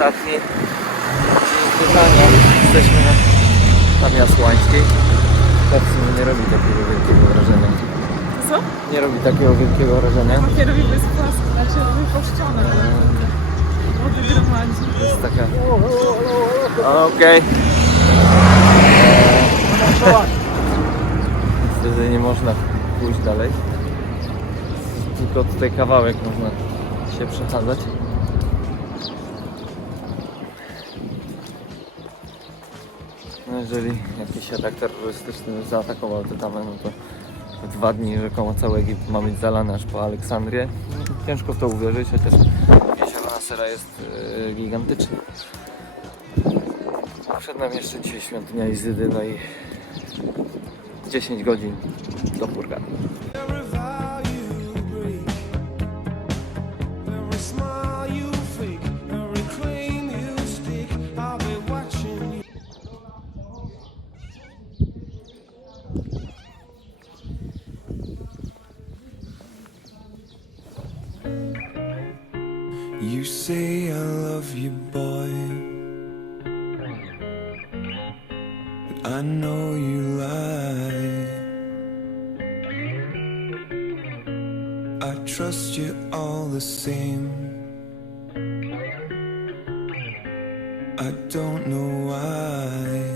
dzień pytania. Jesteśmy na Tamie Asłańskiej. To w sumie nie robi takiego wielkiego wrażenia. Co? Nie robi takiego wielkiego wrażenia. Papierowi bez płasko, znaczy. Wody gromadzi. To jest taka... Okej. Eee, Niestety nie można pójść dalej. Tylko tutaj kawałek można się przechadzać. Jeżeli jakiś atak terrorystyczny zaatakował tę tamę, no to w dwa dni rzekomo cały Egipt ma być zalany aż po Aleksandrię. Ciężko w to uwierzyć, chociaż jezioro Nasera jest e, gigantyczne. Przed nami jeszcze dzisiaj świątynia Izydy, no i 10 godzin do Hurgady. You say I love you, boy. But I know you lie. I trust you all the same. I don't know why.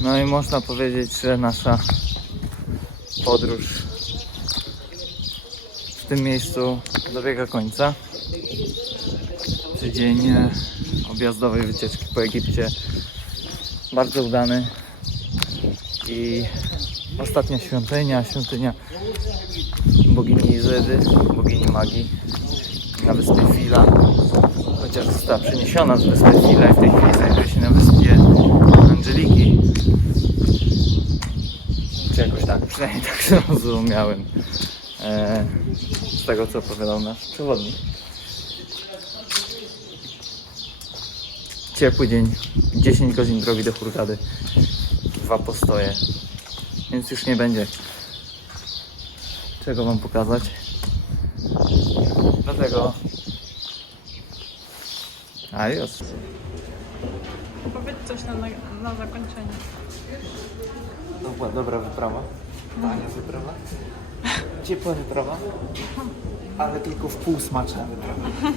No i można powiedzieć, że nasza podróż w tym miejscu dobiega końca. Tydzień e, objazdowej wycieczki po Egipcie. Bardzo udany i ostatnia świątynia, świątynia bogini Izydy, bogini magii na wyspie Fila, chociaż została przeniesiona z wyspy Fila i w tej chwili znajduje się na wyspie Angeliki. Czy jakoś tak, przynajmniej tak zrozumiałem e, z tego, co opowiadał nasz przewodnik. Ciepły dzień, 10 godzin drogi do Hurgady, dwa postoje, więc już nie będzie czego Wam pokazać. Dlatego adios. Powiedz coś na, na, na zakończenie. To była dobra wyprawa. Tania wyprawa. Ciepła wyprawa. Ale tylko w pół smaczna wyprawa.